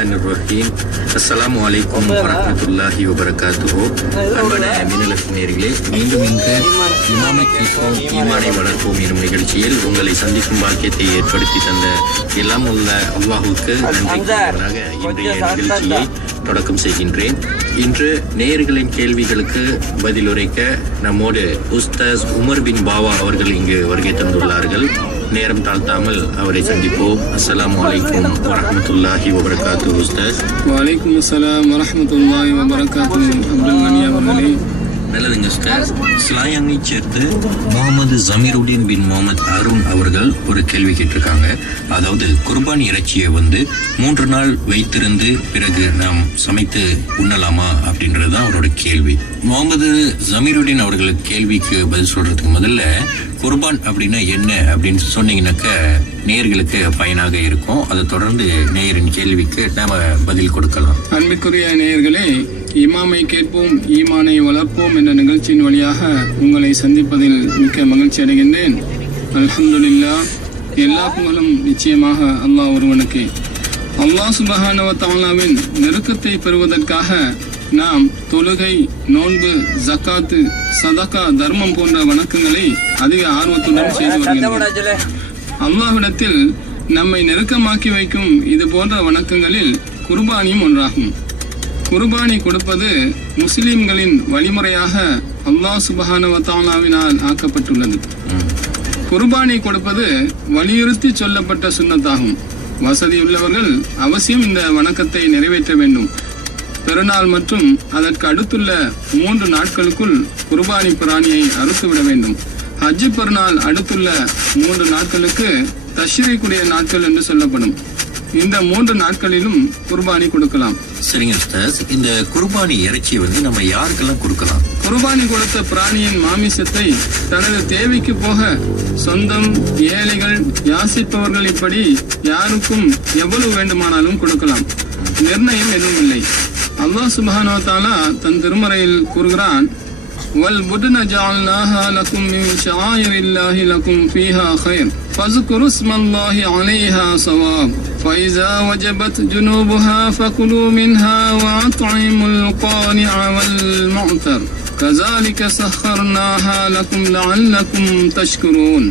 ரஹ்மான் ரஹீம் அஸ்ஸலாமு அலைக்கும் வரஹ்மத்துல்லாஹி வபரகாத்துஹு அன்பான மின்னலப்பு நேர்களே மீண்டும் இன்று இமாமை கேட்போம் ஈமானை வளர்ப்போம் எனும் நிகழ்ச்சியில் உங்களை சந்திக்கும் பாக்கியத்தை ஏற்படுத்தி தந்த எல்லாம் உள்ள அல்லாஹுக்கு நன்றி இன்றைய நிகழ்ச்சியை தொடக்கம் செய்கின்றேன் இன்று நேயர்களின் கேள்விகளுக்கு பதிலுரைக்க நம்மோடு உஸ்தாஸ் உமர் பின் பாவா அவர்கள் இங்கு வருகை தந்துள்ளார்கள் நேரம் தாழ்த்தாமல் அவரை சந்திப்போம். அஸ்லாம் அலைக்கும் வரமத்துல்லாஹி வபரகாத்து உஸ்தாஸ் வலைக்கும் அஸ்லாம் வரமத்துல்லாஹி வபரகாத்து அப்துல் கனி அவர்களே நல்லதுங்க உஸ்தாஸ் ஸ்லாயாங்கை சேர்த்து முகமது ஜமீருddin பின் முகமது அருண் அவர்கள் ஒரு கேள்வி கேட்டிருக்காங்க. அதாவது குர்பான் இறைச்சியை வந்து மூன்று நாள் வைத்திருந்து பிறகு நாம் சமைத்து உண்ணலாமா அப்படின்றது தான் அவரோட கேள்வி. முகமது ஜமீருddin அவர்களுக்கு கேள்விக்கு பதில் சொல்றதுக்கு முதல்ல குர்பான் அப்படின்னா என்ன அப்படின்னு சொன்னீங்கன்னாக்க நேயர்களுக்கு பயனாக இருக்கும். அதை தொடர்ந்து நேயரின் கேள்விக்கு நாம பதில் கொடுக்கலாம். அன்புக்குரிய நேயர்களே இமாமை கேட்போம் ஈமானை வளர்ப்போம் என்ற நிகழ்ச்சியின் வழியாக உங்களை சந்திப்பதில் மிக்க மகிழ்ச்சி அடைகின்றேன். அலமதுல்லா எல்லா புகழும் நிச்சயமாக அல்லாஹ் ஒருவனுக்கு. அல்லாஹ் சுபஹானவ தாலாவின் நெருக்கத்தை பெறுவதற்காக நாம் தொழுகை நோன்பு ஜக்காத்து சதகா தர்மம் போன்ற வணக்கங்களை அதிக ஆர்வத்துடன் செய்து வருகின்றோம். அல்லாஹ்விடத்தில் நம்மை நெருக்கமாக்கி வைக்கும் இது போன்ற வணக்கங்களில் குர்பானியும் ஒன்றாகும். குர்பானி கொடுப்பது முஸ்லிம்களின் வழிமுறையாக அல்லாஹ் சுபஹான தாலாவினால் ஆக்கப்பட்டுள்ளது. குர்பானி கொடுப்பது வலியுறுத்தி சொல்லப்பட்ட சுன்னத்தாகும் வசதியுள்ளவர்கள் அவசியம் இந்த வணக்கத்தை நிறைவேற்ற வேண்டும். பெருநாள் மற்றும் அதற்கு அடுத்துள்ள மூன்று நாட்களுக்குள் குர்பானி பிராணியை அறுத்துவிட வேண்டும். ஹஜ்ஜு பெருநாள் அடுத்துள்ள மூன்று நாட்களுக்கு தஷ்ரீக்குடைய நாட்கள் என்று சொல்லப்படும். இந்த மூன்று நாட்களிலும் குர்பானி கொடுக்கலாம். சரிங்க இந்த குர்பானி இறைச்சியை வந்து நம்ம யாருக்கெல்லாம் கொடுக்கலாம்? குர்பானி கொடுத்த பிராணியின் மாமிசத்தை தனது தேவைக்கு போக சொந்தம் ஏழைகள் யாசிப்பவர்கள் இப்படி யாருக்கும் எவ்வளவு வேண்டுமானாலும் கொடுக்கலாம். நிர்ணயம் எதுவும் இல்லை. அல்லாஹ் தஆலா தன் திருமறையில் கூறுகிறான் வல் புட்ன ஜஅல்னாஹா லக்கும் மின் ஷஆயிரில்லாஹி லக்கும் ஃபீஹா கைர் فاذكروا اسم الله عليها صواب فإذا وجبت جنوبها فكلوا منها وأطعموا القانع والمعتر كذلك سخرناها لكم لعلكم تشكرون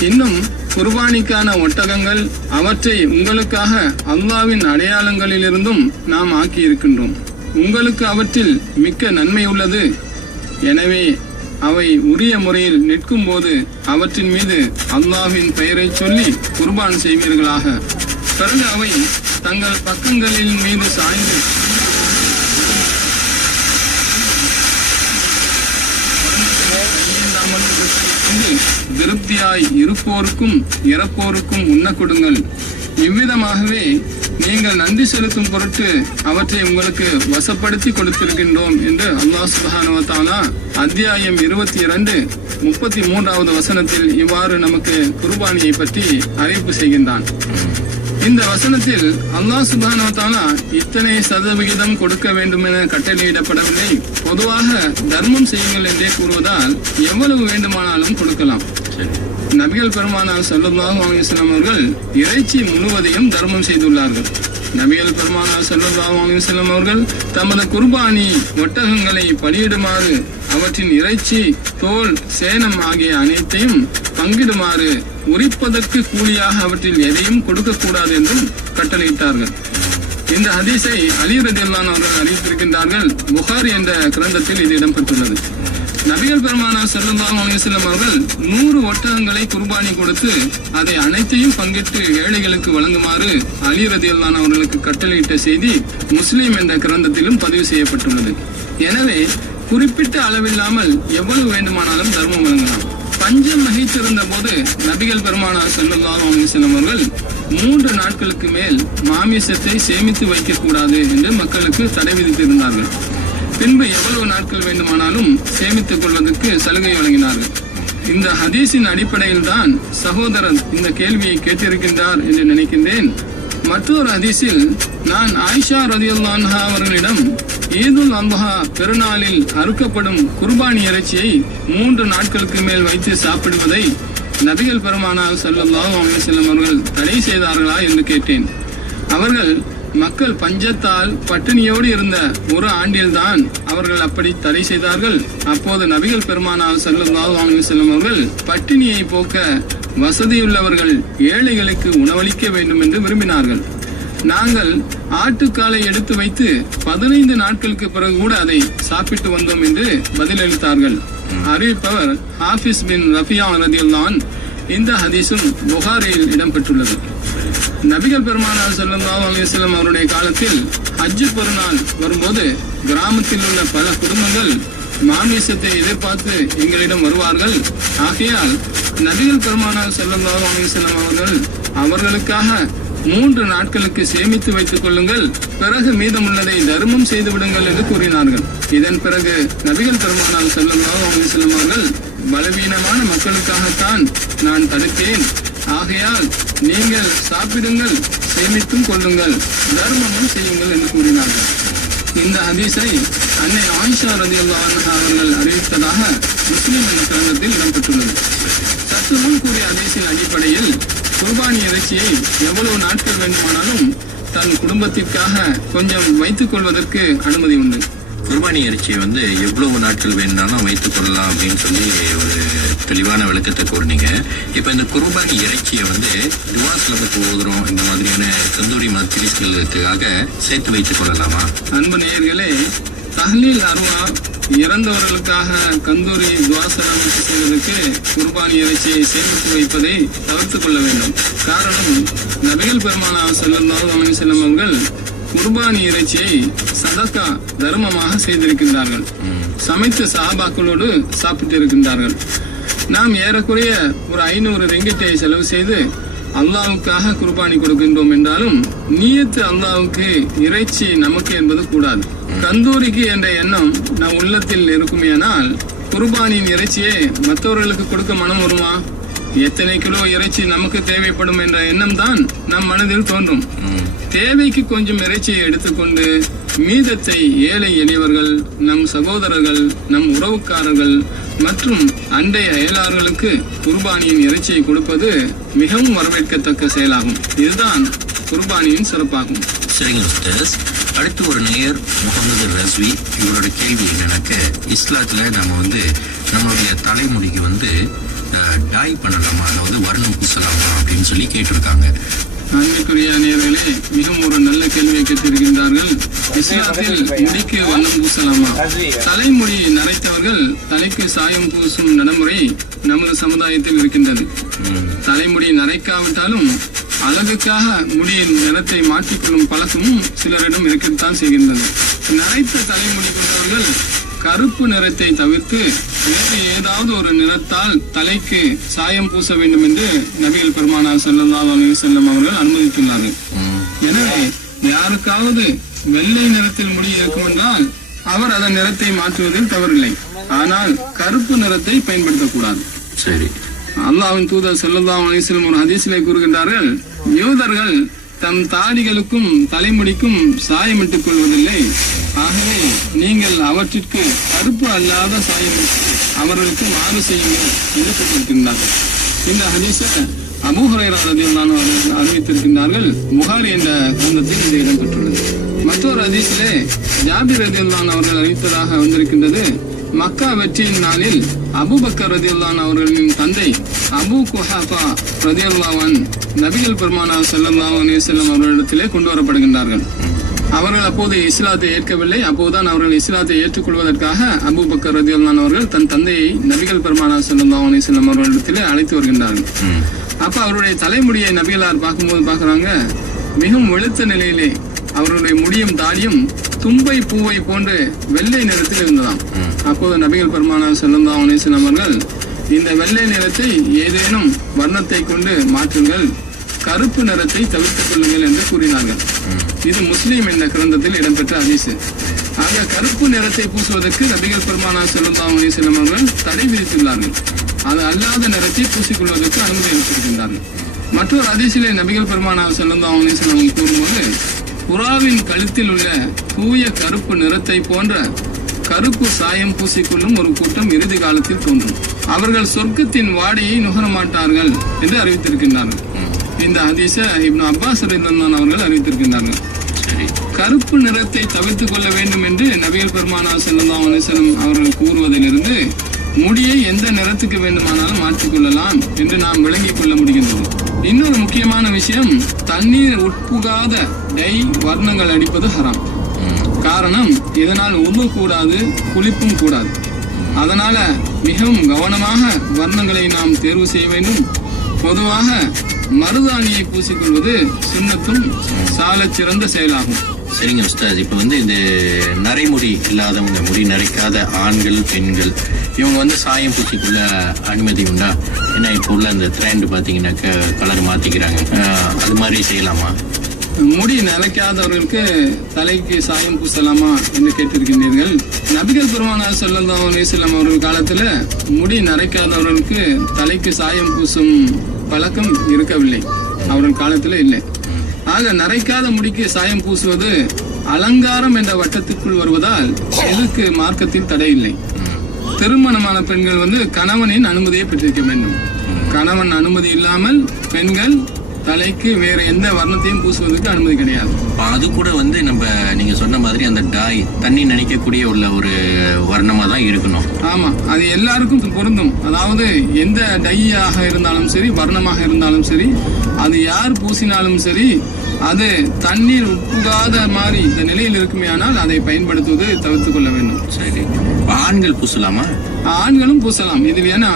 இன்னும் குர்பானிக்கான ஒட்டகங்கள் அவற்றை உங்களுக்காக அல்லாவின் அடையாளங்களிலிருந்தும் நாம் ஆக்கி இருக்கின்றோம் உங்களுக்கு அவற்றில் மிக்க நன்மை உள்ளது எனவே அவை உரிய முறையில் நிற்கும் போது அவற்றின் மீது அல்லாஹின் பெயரை சொல்லி குர்பான் செய்வீர்களாக. பிறகு அவை தங்கள் பக்கங்களின் மீது சாய்ந்து கொண்டு திருப்தியாய் இருப்போருக்கும் இறப்போருக்கும் உண்ண கொடுங்கள். இவ்விதமாகவே நீங்கள் நன்றி செலுத்தும் பொருட்டு அவற்றை உங்களுக்கு வசப்படுத்தி கொடுத்திருக்கின்றோம் என்று அல்லாஹ் சுபஹானஹு அத்தியாயம் இருபத்தி இரண்டு முப்பத்தி மூன்றாவது வசனத்தில் இவ்வாறு நமக்கு குர்பானியை பற்றி அறிவிப்பு செய்கின்றான். இந்த வசனத்தில் அல்லாஹ் சுபானா இத்தனை சதவிகிதம் கொடுக்க வேண்டும் என கட்டளையிடப்படவில்லை. பொதுவாக தர்மம் செய்யுங்கள் என்றே கூறுவதால் எவ்வளவு வேண்டுமானாலும் கொடுக்கலாம். நபிகள் பெருமானார் ஸல்லல்லாஹு அலைஹி அவர்கள் இறைச்சி முழுவதையும் தர்மம் செய்துள்ளார்கள். நபிகள் பெருமானார் ஸல்லல்லாஹு அலைஹி அவர்கள் தமது குர்பானி ஒட்டகங்களை பலியிடுமாறு அவற்றின் இறைச்சி தோல் சேனம் ஆகிய அனைத்தையும் பங்கிடுமாறு உரிப்பதற்கு கூலியாக அவற்றில் எதையும் கொடுக்கக்கூடாது என்றும் கட்டளையிட்டார்கள். இந்த ஹதீஸை அலி ரதில்லான் அவர்கள் அறிவித்திருக்கின்றார்கள். புகார் என்ற கிரந்தத்தில் இது இடம்பெற்றுள்ளது. நபிகள் பெருமானார் ஸல்லல்லாஹு அலைஹி வஸல்லம் அவர்கள் நூறு ஒட்டகங்களை குர்பானி கொடுத்து அதை அனைத்தையும் பங்கிட்டு ஏழைகளுக்கு வழங்குமாறு அலி ரதியல்லான் அவர்களுக்கு கட்டளையிட்ட செய்தி முஸ்லீம் என்ற கிரந்தத்திலும் பதிவு செய்யப்பட்டுள்ளது. எனவே குறிப்பிட்ட அளவில்லாமல் எவ்வளவு வேண்டுமானாலும் தர்மம் வழங்கலாம். பஞ்சம் மிகைத்திருந்த போது நபிகள் பெருமானார் ஸல்லல்லாஹு அலைஹி வஸல்லம் அவர்கள் மூன்று நாட்களுக்கு மேல் மாமிசத்தை சேமித்து வைக்கக்கூடாது என்று மக்களுக்கு தடை விதித்திருந்தார்கள். பின்பு எவ்வளவு நாட்கள் வேண்டுமானாலும் சேமித்துக் கொள்வதற்கு சலுகை வழங்கினார்கள். இந்த ஹதீஸின் அடிப்படையில் தான் சகோதரர் இந்த கேள்வியை கேட்டிருக்கின்றார் என்று நினைக்கின்றேன். மற்றொரு ஹதீஸில் நான் ஆயிஷா ரதியுல்லான்ஹா அவர்களிடம் ஈதுல் அல்ஹா பெருநாளில் அறுக்கப்படும் குர்பானி இறைச்சியை மூன்று நாட்களுக்கு மேல் வைத்து சாப்பிடுவதை நபிகள் பெருமானார் செல்லும் அலைஹி அவர்கள் தடை செய்தார்களா என்று கேட்டேன். அவர்கள் மக்கள் பஞ்சத்தால் பட்டினியோடு இருந்த ஒரு ஆண்டில்தான் அவர்கள் அப்படி தடை செய்தார்கள். அப்போது நபிகள் பெருமானார் செல்லும் செல்லும் அவர்கள் பட்டினியை போக்க வசதியுள்ளவர்கள் ஏழைகளுக்கு உணவளிக்க வேண்டும் என்று விரும்பினார்கள். நாங்கள் ஆட்டுக்காலை எடுத்து வைத்து பதினைந்து நாட்களுக்கு பிறகு கூட அதை சாப்பிட்டு வந்தோம் என்று பதிலளித்தார்கள். அறிவிப்பவர் ஹாஃபிஸ் பின் ரஃபியா ரதியுல்லான் இந்த ஹதீஸும் புகாரில் இடம்பெற்றுள்ளது. நபிகள் பெருமானார் ஸல்லல்லாஹு அலைஹி அவருடைய காலத்தில் ஹஜ்ஜு பெருநாள் வரும்போது கிராமத்தில் உள்ள பல குடும்பங்கள் மாமிசத்தை எதிர்பார்த்து எங்களிடம் வருவார்கள். ஆகையால் நபிகள் பெருமானார் செல்லம் அலைஹி அவர்கள் அவர்களுக்காக மூன்று நாட்களுக்கு சேமித்து வைத்துக் கொள்ளுங்கள். பிறகு மீதமுள்ளதை தர்மம் செய்து விடுங்கள் என்று கூறினார்கள். இதன் பிறகு நபிகள் பெருமானால் செல்லும் செல்லும் அவர்கள் பலவீனமான மக்களுக்காகத்தான் நான் தடுத்தேன். ஆகையால் நீங்கள் சாப்பிடுங்கள் சேமித்தும் கொள்ளுங்கள் தர்மமும் செய்யுங்கள் என்று கூறினார்கள். இந்த ஹதீஸை அன்னை ஆயிஷா ரதி அன்ஹா அவர்கள் அறிவித்ததாக முஸ்லிம் என்ற கிரந்தத்தில் இடம்பெற்றுள்ளது. சற்று முன் கூறிய ஹதீஸின் அடிப்படையில் குர்பானி இறைச்சியை எவ்வளவு நாட்கள் வேண்டுமானாலும் தன் குடும்பத்திற்காக கொஞ்சம் வைத்துக் கொள்வதற்கு அனுமதி உண்டு. குர்பானி இறைச்சியை வந்து எவ்வளவு நாட்கள் வேணுனாலும் வைத்துக் கொள்ளலாம் அப்படின்னு சொல்லி ஒரு தெளிவான விளக்கத்தை கூறினீங்க இப்போ இந்த குர்பானி இறைச்சியை வந்து துவாஸ்ல பற்றி ஓதுறோம் இந்த மாதிரியான தந்தூரி மத்திரிஸ்களுக்காக சேர்த்து வைத்துக் கொள்ளலாமா? அன்பு நேயர்களே தஹ்லீல் அருவா இறந்தவர்களுக்காக கந்தூரி துவாசரம் செய்வதற்கு குர்பானி இறைச்சியை சேமித்து வைப்பதை தவிர்த்துக் கொள்ள வேண்டும். காரணம் நபிகள் பெருமானா செல்லும் அலைஹி செல்லம் அவர்கள் குர்பானி இறைச்சியை சதக்கா தர்மமாக செய்திருக்கின்றார்கள். சமைத்த சஹாபாக்களோடு சாப்பிட்டு இருக்கின்றார்கள் நாம் ஏறக்குறைய ஒரு ஐநூறு ரெங்கிட்டை செலவு செய்து அல்லாவுக்காக குர்பானி கொடுக்கின்றோம் என்றாலும் நீயத்து அல்லாவுக்கு இறைச்சி நமக்கு என்பது கூடாது. கந்தூரிக்கு என்ற எண்ணம் நம் உள்ளத்தில் இருக்குமேனால் குர்பானியின் இறைச்சியை மற்றவர்களுக்கு கொடுக்க மனம் வருமா? எத்தனை கிலோ இறைச்சி நமக்கு தேவைப்படும் என்ற எண்ணம் தான் நம் மனதில் தோன்றும். தேவைக்கு கொஞ்சம் இறைச்சியை எடுத்துக்கொண்டு மீதத்தை ஏழை எளியவர்கள் நம் சகோதரர்கள் நம் உறவுக்காரர்கள் மற்றும் அண்டை அயலார்களுக்கு குர்பானியின் இறைச்சியை கொடுப்பது மிகவும் வரவேற்கத்தக்க செயலாகும். இதுதான் குர்பானியின் சிறப்பாகும். சரிங்க அடுத்து ஒரு நேயர் முகமது ரஸ்வி. இவரோட கேள்வி என்னன்னாக்க இஸ்லாத்தில் நம்ம வந்து நம்மளுடைய தலைமுடிக்கு வந்து டாய் பண்ணலாமா? அதாவது வர்ணம் பூசலாமா? அப்படின்னு சொல்லி கேட்டிருக்காங்க. அன்புக்குரிய நேயர்களே மிகவும் ஒரு நல்ல கேள்வியை கேட்டிருக்கின்றார்கள். இஸ்லாத்தில் முடிக்கு வண்ணம் பூசலாமா? தலைமுடி நரைத்தவர்கள் தலைக்கு சாயம் பூசும் நடைமுறை நமது சமுதாயத்தில் இருக்கின்றது. தலைமுடி நரைக்காவிட்டாலும் அழகுக்காக முடியின் நிறத்தை மாற்றிக்கொள்ளும் பழக்கமும் சிலரிடம் இருக்கத்தான் செய்கின்றது. நரைத்த தலைமுடி கொண்டவர்கள் கருப்பு நிறத்தை தவிர்த்து வேறு ஏதாவது ஒரு நிறத்தால் தலைக்கு சாயம் பூச வேண்டும் என்று நபிகள் பெருமானார் ஸல்லல்லாஹு அலைஹி செல்லம் அவர்கள் அனுமதித்துள்ளார்கள். எனவே யாருக்காவது வெள்ளை நிறத்தில் முடி இருக்கும் என்றால் அவர் அதன் நிறத்தை மாற்றுவதில் தவறில்லை. ஆனால் கருப்பு நிறத்தை பயன்படுத்தக்கூடாது. சரி. அல்லாஹ்வின் தூதர் ஸல்லல்லாஹு அலைஹி வஸல்லம் ஒரு ஹதீஸிலே கூறுகின்றார்கள் யூதர்கள் தம் தாடிகளுக்கும் தலைமுடிக்கும் சாயமிட்டுக் கொள்வதில்லை ஆகவே நீங்கள் அவற்றிற்கு கருப்பு அல்லாத சாயம் அவர்களுக்கு மாறு செய்யுங்கள் என்று சொல்லியிருக்கின்றார்கள். இந்த ஹதீஸை அபூ அறிவித்திருக்கின்றார்கள். புகாரி என்ற கிரந்தத்தில் இது இடம்பெற்றுள்ளது. மற்றொரு ஹதீஸிலே ஜாபிர் ரலியல்லாஹு அவர்கள் அறிவித்ததாக வந்திருக்கின்றது. மக்கா வெற்றியின் நாளில் அபுபக்கர் ரதியுல்லான் அவர்களின் தந்தை அபூ குஹாஃபா ரதியுல்லாவன் நபிகள் பெருமானா ஸல்லல்லாஹு அலைஹி அவர்களிடத்திலே கொண்டு வரப்படுகின்றார்கள். அவர்கள் அப்போது இஸ்லாத்தை ஏற்கவில்லை. அப்போதுதான் அவர்கள் இஸ்லாத்தை ஏற்றுக்கொள்வதற்காக அபுபக்கர் ரதியுல்லான் அவர்கள் தன் தந்தையை நபிகள் பெருமானா ஸல்லல்லாஹு அலைஹி அவர்களிடத்திலே அழைத்து வருகின்றார்கள். அப்ப அவருடைய தலைமுடியை நபிகளார் பார்க்கும்போது பார்க்குறாங்க மிகவும் வெளுத்த நிலையிலே அவருடைய முடியும் தாடியும் தும்பை பூவை போன்று வெள்ளை நிறத்தில் இருந்ததாம். அப்போது நபிகள் பெருமானார் செல்லந்தா உணேசன் அவர்கள் இந்த வெள்ளை நிறத்தை ஏதேனும் வர்ணத்தை கொண்டு மாற்றுங்கள் கருப்பு நிறத்தை தவிர்த்துக் கொள்ளுங்கள் என்று கூறினார்கள். இது முஸ்லீம் என்ற கிரந்தத்தில் இடம்பெற்ற அதிசு ஆக கருப்பு நிறத்தை பூசுவதற்கு நபிகள் பெருமானார் செல்லந்தா உணேசன் அவர்கள் தடை விதித்துள்ளார்கள். அது அல்லாத நிறத்தை பூசிக்கொள்வதற்கு அனுமதி அளித்திருக்கின்றார்கள். மற்றொரு அதிசயிலே நபிகள் பெருமானார் செல்லந்தா உணேசன் அவர்கள் கூறும்போது புறாவின் கழுத்தில் உள்ள தூய கருப்பு நிறத்தை போன்ற கருப்பு சாயம் பூசிக்கொள்ளும் ஒரு கூட்டம் இறுதி காலத்தில் தோன்றும். அவர்கள் சொர்க்கத்தின் வாடையை நுகர மாட்டார்கள் என்று அறிவித்திருக்கின்றார்கள். இந்த ஹதீஸ இப்னு அப்பாஸ் ரலியல்லாஹு அவர்கள் அறிவித்திருக்கின்றார்கள். கருப்பு நிறத்தை தவிர்த்து கொள்ள வேண்டும் என்று நபிகள் பெருமானா செல்லலாம் அலிசலம் அவர்கள் கூறுவதிலிருந்து முடியை எந்த நிறத்துக்கு வேண்டுமானாலும் மாற்றிக்கொள்ளலாம் என்று நாம் விளங்கிக் கொள்ள முடிகின்றது. இன்னொரு முக்கியமான விஷயம் தண்ணீர் உட்புகாத டை வர்ணங்கள் அடிப்பது ஹராம். காரணம் இதனால் உருவ கூடாது குளிப்பும் கூடாது. அதனால மிகவும் கவனமாக வர்ணங்களை நாம் தேர்வு செய்ய வேண்டும். பொதுவாக மருதாணியை பூசிக்கொள்வது சுண்ணத்தும் சால சிறந்த செயலாகும். சரிங்க உஸ்தாத். இப்போ வந்து இந்த நரைமுடி இல்லாதவங்க முடி நரைக்காத ஆண்கள் பெண்கள் இவங்க வந்து சாயம் பூச்சிக்குள்ள அனுமதி உண்டா? ஏன்னா இப்போ உள்ள அந்த ட்ரெண்ட் பார்த்தீங்கன்னாக்க கலர் மாற்றிக்கிறாங்க அது மாதிரி செய்யலாமா? முடி நரைக்காதவர்களுக்கு தலைக்கு சாயம் பூசலாமா என்று கேட்டிருக்கின்றீர்கள். நபிகள் பெருமானார் செல்லந்தோ அலைஹி அவர்கள் காலத்துல முடி நரைக்காதவர்களுக்கு தலைக்கு சாயம் பூசும் பழக்கம் இருக்கவில்லை. அவர்கள் காலத்துல இல்லை. ஆக நரைக்காத முடிக்கு சாயம் பூசுவது அலங்காரம் என்ற வட்டத்திற்குள் வருவதால் இதுக்கு மார்க்கத்தில் தடை இல்லை. திருமணமான பெண்கள் வந்து கணவனின் அனுமதியை பெற்றிருக்க வேண்டும். கணவன் அனுமதி இல்லாமல் பெண்கள் தலைக்கு வேற எந்த வர்ணத்தையும் பூசுவதற்கு அனுமதி கிடையாது. அது கூட வந்து நம்ம நீங்க சொன்ன மாதிரி அந்த டாய் தண்ணி நினைக்கக்கூடிய உள்ள ஒரு வர்ணமா தான் இருக்கணும். ஆமா அது எல்லாருக்கும் பொருந்தும். அதாவது எந்த டையாக இருந்தாலும் சரி வர்ணமாக இருந்தாலும் சரி அது யார் பூசினாலும் சரி அது தண்ணீர் உட்புகாத மாதிரி இந்த நிலையில் இருக்குமே ஆனால் அதை பயன்படுத்துவது தவிர்த்துக் கொள்ள வேண்டும். சரி. ஆண்கள் பூசலாமா? ஆண்களும் பூசலாம். இதில் ஏன்னா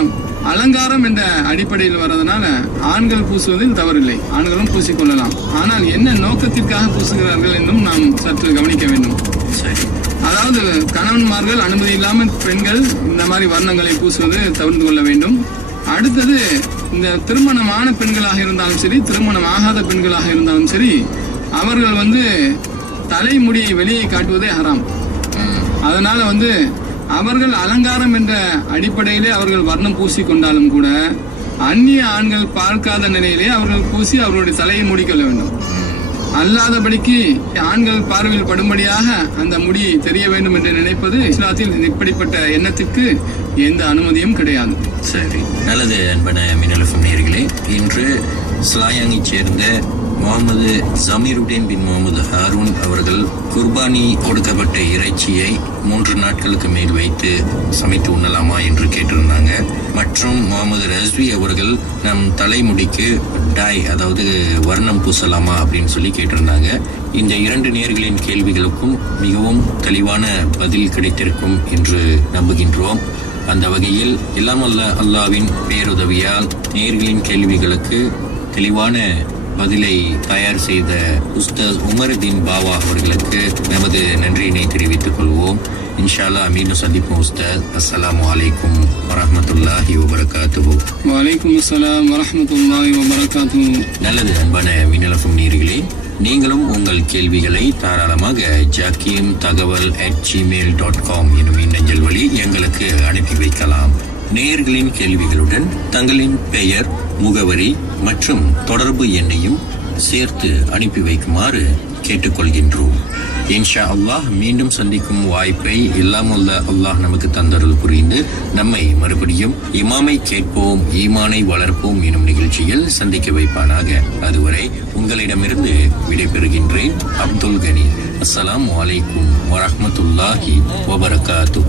அலங்காரம் என்ற அடிப்படையில் வர்றதுனால ஆண்கள் பூசுவதில் தவறில்லை. ஆண்களும் பூசிக்கொள்ளலாம். ஆனால் என்ன நோக்கத்திற்காக பூசுகிறார்கள் என்றும் நாம் சற்று கவனிக்க வேண்டும். சரி. அதாவது கணவன்மார்கள் அனுமதி இல்லாமல் பெண்கள் இந்த மாதிரி வர்ணங்களை பூசுவது தவிர்த்து கொள்ள வேண்டும். அடுத்தது இந்த திருமணமான பெண்களாக இருந்தாலும் சரி திருமணம் ஆகாத பெண்களாக இருந்தாலும் சரி அவர்கள் வந்து தலைமுடியை வெளியே காட்டுவதே ஹராம். அதனால வந்து அவர்கள் அலங்காரம் என்ற அடிப்படையிலே அவர்கள் வர்ணம் பூசி கொண்டாலும் கூட அந்நிய ஆண்கள் பார்க்காத நிலையிலே அவர்கள் பூசி அவர்களுடைய தலையை மூடிக்கொள்ள வேண்டும். அல்லாதபடிக்கு ஆண்கள் பார்வையில் படும்படியாக அந்த முடி தெரிய வேண்டும் என்று நினைப்பது இஸ்லாத்தில் இப்படிப்பட்ட எண்ணத்திற்கு எந்த அனுமதியும் கிடையாது. சரி. நல்லது அன்பன மின்னலஃபம் நேர்களே இன்று ஸ்லாயாங்கைச் சேர்ந்த முகமது ஜமீருடீன் பின் முகமது ஹாரூன் அவர்கள் குர்பானி கொடுக்கப்பட்ட இறைச்சியை மூன்று நாட்களுக்கு மேல் வைத்து சமைத்து உண்ணலாமா என்று கேட்டிருந்தாங்க. மற்றும் முகமது ரஸ்வி அவர்கள் நம் தலைமுடிக்கு டாய் அதாவது வர்ணம் பூசலாமா அப்படின்னு சொல்லி கேட்டிருந்தாங்க. இந்த இரண்டு நேர்களின் கேள்விகளுக்கும் மிகவும் தெளிவான பதில் கிடைத்திருக்கும் என்று நம்புகின்றோம். அந்த வகையில் இல்லாமல்ல அல்லாவின் பேருதவியால் நேர்களின் கேள்விகளுக்கு தெளிவான பதிலை தயார் செய்த உஸ்தாத் உமருதீன் பாவா அவர்களுக்கு நமது நன்றியினை தெரிவித்துக் கொள்வோம். இன்ஷால்லா மீண்டும் சந்திப்போம் உஸ்தாத். அஸ்ஸலாமு அலைக்கும் வரஹ்மத்துல்லாஹி வபரகாத்துஹு. வலைக்கும் அஸ்ஸலாம் வரஹ்மத்துல்லாஹி வபரகாத்துஹு. நல்லது அன்பான மின்னலஃபம் நீர்களே நீங்களும் உங்கள் கேள்விகளை தாராளமாக ஜாக்கியம் தகவல் அட் ஜிமெயில் டாட் காம் எனும் மின்னஞ்சல் வழி எங்களுக்கு அனுப்பி வைக்கலாம். நேயர்களின் கேள்விகளுடன் தங்களின் பெயர் முகவரி மற்றும் தொடர்பு எண்ணையும் சேர்த்து அனுப்பி வைக்குமாறு கேட்டுக்கொள்கின்றோம். இன்ஷா அல்லாஹ் மீண்டும் சந்திக்கும் வாய்ப்பை இல்லாமல் அல்லாஹ் நமக்கு தந்தருள் புரிந்து நம்மை மறுபடியும் இமாமை கேட்போம் ஈமானை வளர்ப்போம் எனும் நிகழ்ச்சியில் சந்திக்க வைப்பானாக. அதுவரை உங்களிடமிருந்து விடைபெறுகின்றேன் அப்துல் கனி. அஸ்லாம் வலைக்கும் வரமத்துல்லாஹி வபரகாத்து